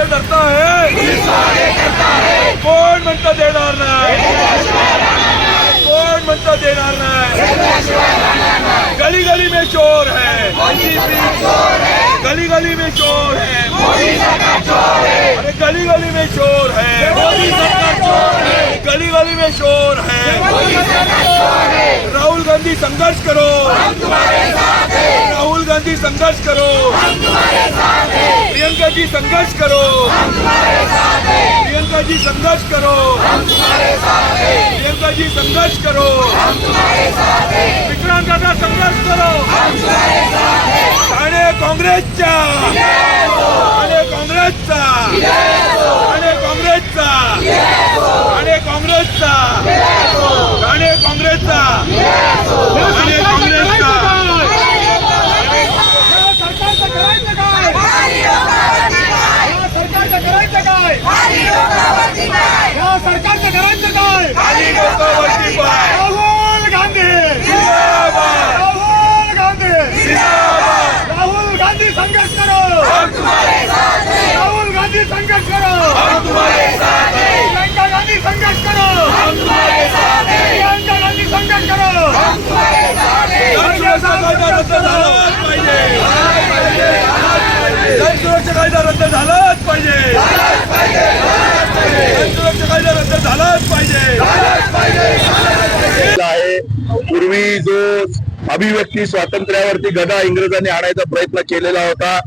से डरता है। कोण म्हणतं देणार नाही कोण म्हणतं देणार नाही गली गली में चोर है। गली गली में चोर है। अरे गली गली में चोर है। है गली गली में चोर है। राहुल गांधी संघर्ष करो। राहुल गांधी संघर्ष करो। जी संघर्ष करो. प्रियंका जी संघर्ष करो. प्रियंका जी संघर्ष करो. विक्रांत दादा संघर्ष करो. ठाणे काँग्रेसचा. ठाणे काँग्रेसचा. ठाणे काँग्रेसचा. ठाणे काँग्रेसचा ठाणे काँग्रेसचा ठाणे काँग्रेसचा सरकारचं करायचं काय या सरकारचं करायचं काय या सरकारचं करायचं काय खाली डोकं वरती पाय राहुल गांधी जिंदाबाद राहुल गांधी जिंदाबाद राहुल गांधी संघर्ष करो हम तुम्हारे साथ हैं राहुल गांधी संघर्ष करो हम तुम्हारे साथ हैं प्रियंका गांधी संघर्ष करो हम तुम्हारे साथ हैं प्रियंका गांधी संघर्ष करो जनसुरक्षा कायदा रद्द झालाच पाहिजे जनसुरक्षा कायदा रद्द झालाच पाहिजे. जनसुरक्षा कायदा रद्द झालाच पाहिजे. आहे. पूर्वी जो अभिव्यक्ती स्वातंत्र्यावरती गदा इंग्रजांनी आणायचा प्रयत्न केलेला होता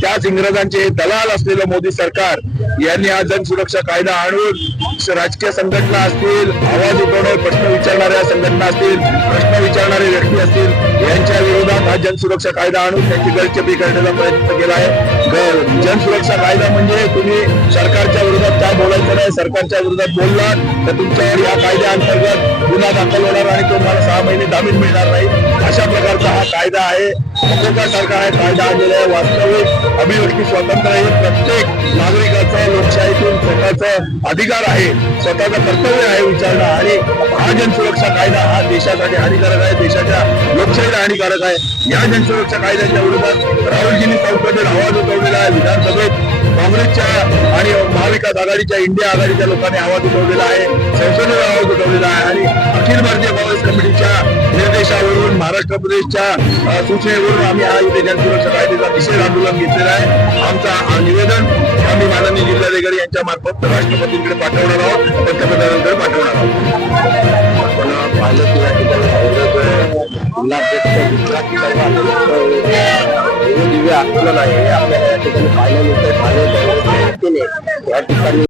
त्याच इंग्रजांचे दलाल असलेलं मोदी सरकार यांनी हा जनसुरक्षा कायदा आणून राजकीय संघटना असतील आवाज उठवणारे प्रश्न विचारणाऱ्या संघटना असतील प्रश्न विचारणारे व्यक्ती असतील हा जनसुरक्षा कायदा आणून त्यांची गळचेपी करण्याचा प्रयत्न केला आहे. जनसुरक्षा कायदा म्हणजे तुम्ही सरकारच्या विरोधात काय बोलायचं नाही सरकारच्या विरोधात बोललात तर तुमच्यावर या कायद्याअंतर्गत गुन्हा दाखल होणार आणि तुम्हाला सहा महिने जामीन मिळणार नाही. अशा प्रकारचा हा कायदा आहे. सरकार आहे कायदा आणलेला आहे वास्तविक अभिव्यक्ती स्वातंत्र्य आहे. प्रत्येक नागरिकाचा लोकशाहीतून स्वतःचा अधिकार आहे स्वतःचं कर्तव्य आहे विचारणं. आणि हा जनसुरक्षा कायदा हा देशासाठी हानिकारक आहे देशाच्या लोकशाहीला हानिकारक आहे. या जनसुरक्षा कायद्याच्या विरोधात राहुलजींनी संसदेत आवाज उठवलेला आहे विधानसभेत काँग्रेसच्या आणि महाविकास आघाडीच्या इंडिया आघाडीच्या लोकांनी आवाज उठवलेला आहे संसदेत आवाज उठवलेला आहे. आणि अखिल भारतीय काँग्रेस महाराष्ट्र प्रदेशच्या सूचनेवरून आम्ही हा इथे जनसुरक्षा कायद्याचा निषेध आंदोलन घेतलेला आहे. आमचा निवेदन आम्ही माननीय जिल्हाधिकारी यांच्या मार्फत राष्ट्रपतींकडे पाठवणार आहोत पंतप्रधानांकडे पाठवणार आहोत. आपण या ठिकाणी दिव्य आंदोलन आहे. आपल्याला या ठिकाणी पाहायला मिळतं ठाणे या ठिकाणी